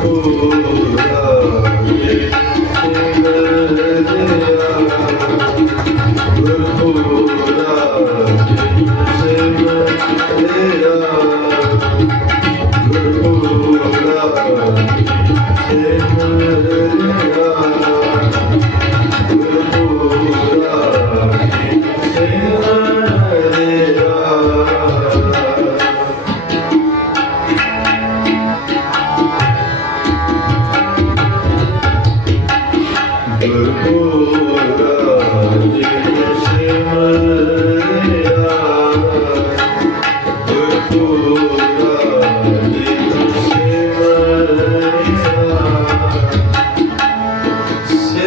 corpo.